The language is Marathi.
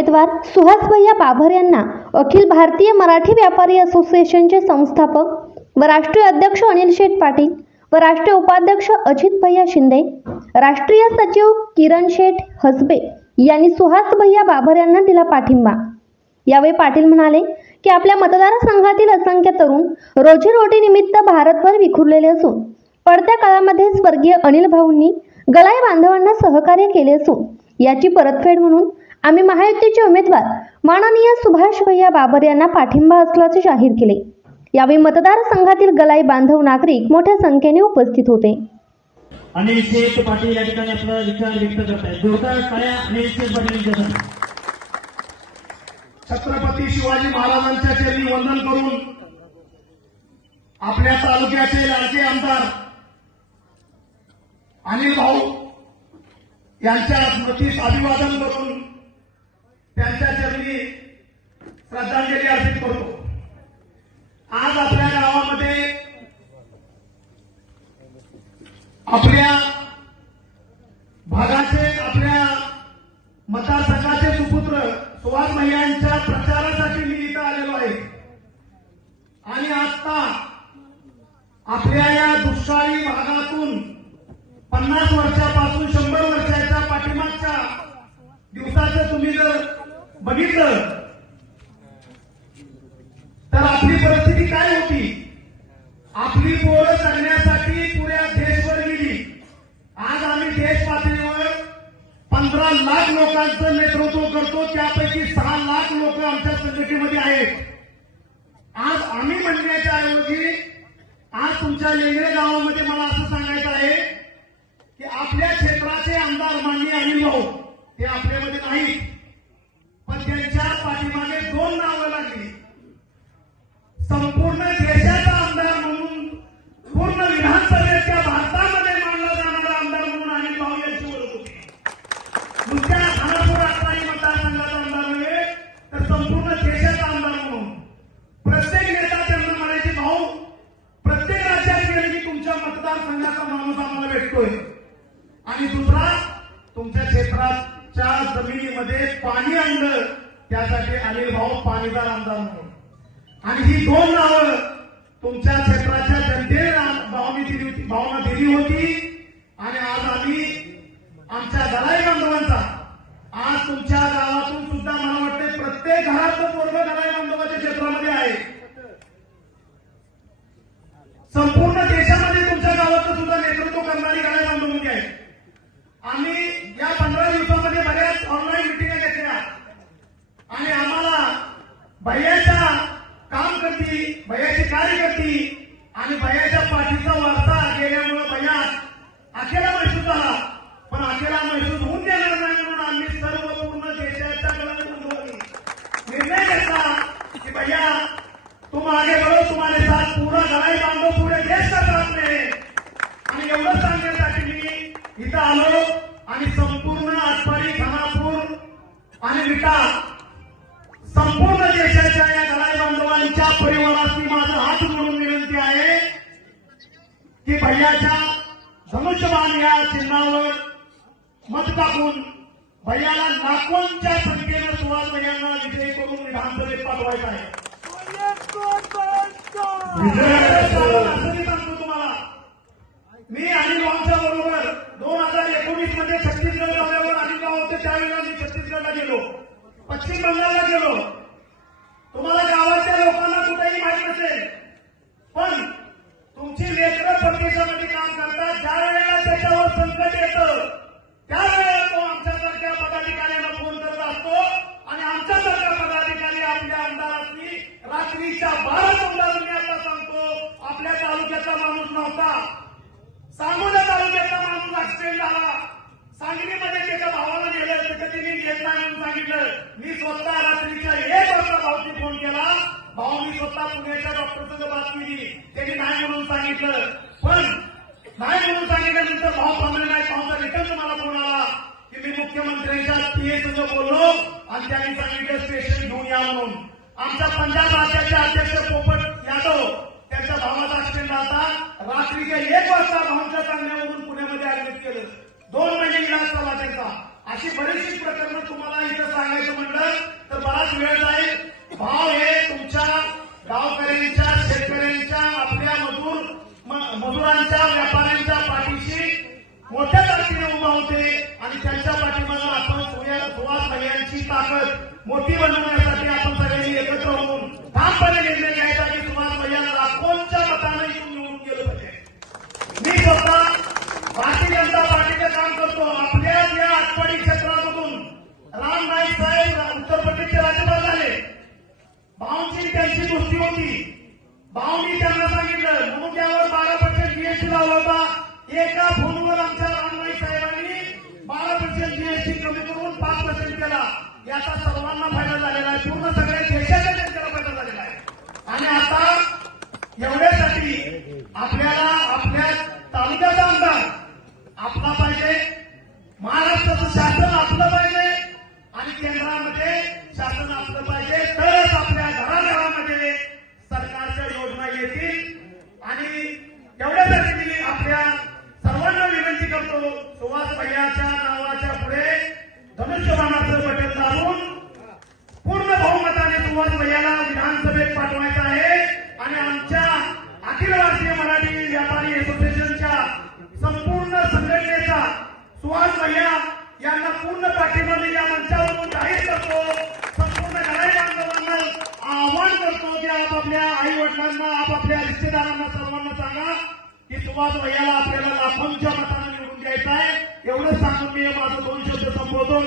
उमेदवार सुहास भैया बाभर यांना अखिल भारतीय मराठी व्यापारी असोसिएशनचे संस्थापक व राष्ट्रीय अध्यक्ष अनिल शेठ पाटील व राष्ट्रीय उपाध्यक्ष अजित भैया शिंदे राष्ट्रीय सचिव किरण शेठ हसबे यांनी सुहास भैया बाभर यांना दिला पाठिंबा. यावेळी पाटील म्हणाले की आपल्या मतदारसंघातील असंख्य तरुण रोजीरोटीनिमित्त भारतभर विखुरलेले असून पडत्या काळामध्ये स्वर्गीय अनिल भाऊंनी गलाई बांधवांना सहकार्य केले असून याची परतफेड म्हणून आम्ही महायुतीचे उमेदवार. माननीय सुभाष भैया बाबर यांना पाठिंबा असल्याचे जाहीर केले. यावेळी मतदारसंघातील गलाई बांधव नागरिक मोठ्या संख्येने उपस्थित होते. अनिल शेठ पाटील या ठिकाणी आपला विचार व्यक्त करतायत. जोरदार टाळ्या अनिल पाटील यांच्यासाठी छत्रपती शिवाजी महाराजांच्या चरणी वंदन करून आपल्या तालुक्याचे लाडके आमदार अनिल भाऊ यांच्या स्मृतीस अभिवादन करून त्यांच्या चरणी श्रद्धांजली अर्पित करतो. आज आपल्या गावामध्ये आपल्या भागाचे आपल्या मतदारसंघाचे सुपुत्र सुहास महिलांच्या प्रचारासाठी मी इथं आलेलो आहे. आणि आता आपल्या या दुष्काळी भागातून पन्नास वर्षापासून शंभर वर्षाच्या पाठीमागच्या दिवसाचं तुम्ही जर बघितलं. तर आपली परिस्थिती काय होती? आपली पोरं जगण्यासाठी पुऱ्या देशभर गेली. आज आम्ही देश पातळीवर पंधरा लाख लोकांचं नेतृत्व करतो. त्यापैकी सहा लाख लोक आमच्या संघटनेमध्ये आहेत. आज आम्ही म्हणण्याच्या ऐवजी आज तुमच्या लेंगरे गावामध्ये मला असं सांगायचं आहे की आपल्या क्षेत्राचे आमदार माननीय अनिल भाऊ ते आपल्यामध्ये नाहीत. तुमच्या क्षेत्राच्या जमिनीमध्ये पाणी आणलं त्यासाठी अनिल भाऊ पाणीदार आमदार म्हणून. आणि ही दोन नावं तुमच्या क्षेत्राच्या जनतेने भावनी दिली होती भावना दिली होती. आणि आज आम्ही आमच्या दलाई बांधवांचा आज तुमच्या गावातून सुद्धा मला वाटते प्रत्येक घरात पोरग दलाई बांधवाच्या क्षेत्रामध्ये आहे. संपूर्ण देशामध्ये तुमच्या गावाचं सुद्धा नेतृत्व करणारी दलाई बांधवांची म्हणजे आहे आम्ही या पंधरा दिवसामध्ये बऱ्याच ऑनलाईन मिटिंगा घेतल्या आणि आम्हाला भैयाच्या काम करती भैयाची कार्यकर्ती आणि भैयाच्या पाठीचा वारसा गेल्यामुळे बया अखेला महसूस झाला. पण अखेला महसूस होऊन देणार नाही म्हणून आम्ही सर्व पूर्ण देशाच्या निर्णय घेतला की भैया तुम आगे बढ़ो तुम्हाला साथ पूरा लड़ाई बांधो पुढे देश का आणि एवढं सांगण्यासाठी मी इथं आलो आणि संपूर्ण आटपाडी खानापूर आणि विटा की भैयाच्या धनुष्यबाण या चिन्हावर मत टाकून भैयाला लाखोंच्या संख्येनं सुहास भैयांना विजयी करून विधानसभेत पाठवायचं आहे. मी सांगतो तुम्हाला. मी अनिल भाऊच्या बरोबर दोन हजार एकोणीसमध्ये छत्तीसगड दौऱ्यावर अनिल भाऊ होते त्यावेळेला मी छत्तीसगडला गेलो. पश्चिम बंगालला गेलो. तुम्हाला गावाच्या लोकांना कुठेही माहीत नसेल. पण तुमची लेकर परदेशामध्ये काम करतात. ज्या वेळेला त्याच्यावर संकट येतं त्यावेळेला तो आमच्यासारख्या पदाधिकाऱ्यांना फोन करत असतो. आणि आमच्यासारख्या पदाधिकारी आपल्या आमदारांनी रात्रीच्या बारा चौदा आता सांगतो आपल्या तालुक्याचा माणूस नव्हता. सांगोला तालुक्याचा माणूस ऍक्सिडेंट झाला. सांगलीमध्ये त्याच्या भावाला नेलं तिथं तिने घेतला म्हणून सांगितलं मी स्वतः रात्रीच्या एक वाजता भाऊची फोन केला. भाऊनी स्वतः पुण्याच्या डॉक्टरचं बातमी केली त्यांनी नाही म्हणून सांगितलं. पण नाही म्हणून सांगितल्यानंतर भाऊ थांबले नाही रिटर्न मला फोन आला की मी मुख्यमंत्र्यांच्या पीए बोललो आणि त्यांनी सांगितलं स्टेशन घेऊन या म्हणून. आमच्या पंजाब राज्याचे अध्यक्ष पोपट यादव त्यांच्या भावाचा ऍक्सिडेंट आता रात्रीच्या एक वाजता भावांच्या सांगण्यावरून पुण्यामध्ये ऍडमिट केलं. दोन महिने इलाज झाला त्यांचा. अशी बरीचशी प्रकरणं तुम्हाला इथं सांगायचं म्हणलं तर बराच वेळ त्यांच्या पाठीशी मोठ्या ताकदीने उभा होते आणि त्यांच्या पाठीमागे आपण सुया- सुहास भैयांची ताकद मोठी बनवण्यासाठी आपण सगळ्यांनी एकत्र होऊन ठामपणे निर्णय घ्यायचा की सुहास भैयांना लाखोंच्या मताने इथून निवडून गेलं पाहिजे. मी स्वतः भारतीय जनता पार्टीचं काम करतो. आपल्या या आठवडी क्षेत्रामधून राम नाईक साहेब उत्तर प्रदेशचे राज्यपाल झाले. भाऊंची त्यांची गोष्टी होती. भाऊंनी त्यांना सांगितलं म्हणून त्यावर बारा पर्सेंट जीएसटी लावला होता एका फोनवर आमच्या रामबाई साहेबांनी बारा पर्सेंट जीएसटी कमी करून पाच पर्सेंट केला. याचा सर्वांना फायदा झालेला आहे. पूर्ण सगळ्या देशाच्या जनतेला फायदा झालेला आहे. आणि आता एवढ्यासाठी आपल्याला आपल्या तालुक्याचा आमदार आपला पाहिजे. महाराष्ट्राचं शासन आपलं पाहिजे. आणि केंद्रामध्ये शासन आपलं पाहिजे. तरच आपल्या घराघरामध्ये सरकारच्या योजना येतील. आणि एवढ्यासाठी मी आपल्या सर्वांना विनंती करतो सुहास भैयाच्या नावाच्या पुढे धनुष्यबाणाचं बटन दाबून पूर्ण बहुमताने सुहास भैयाला विधानसभेत पाठवायचं आहे. आणि आमच्या अखिल भारतीय मराठी व्यापारी असोसिएशनच्या संपूर्ण संघटनेचा सुहास भैया यांना पूर्ण पाठिंबा मी या मंचावरून जाहीर करतो. संपूर्ण घराई बांधवांना आवाहन करतो की आपापल्या आई वडिलांना आपापल्या रिश्तेदारांना सर्वांना सांगा. की सुहास भैयाला आपल्याला लाखोंच्या मताने निवडून द्यायचा आहे. एवढं सांगून मी माझं दोन शब्द संबोधून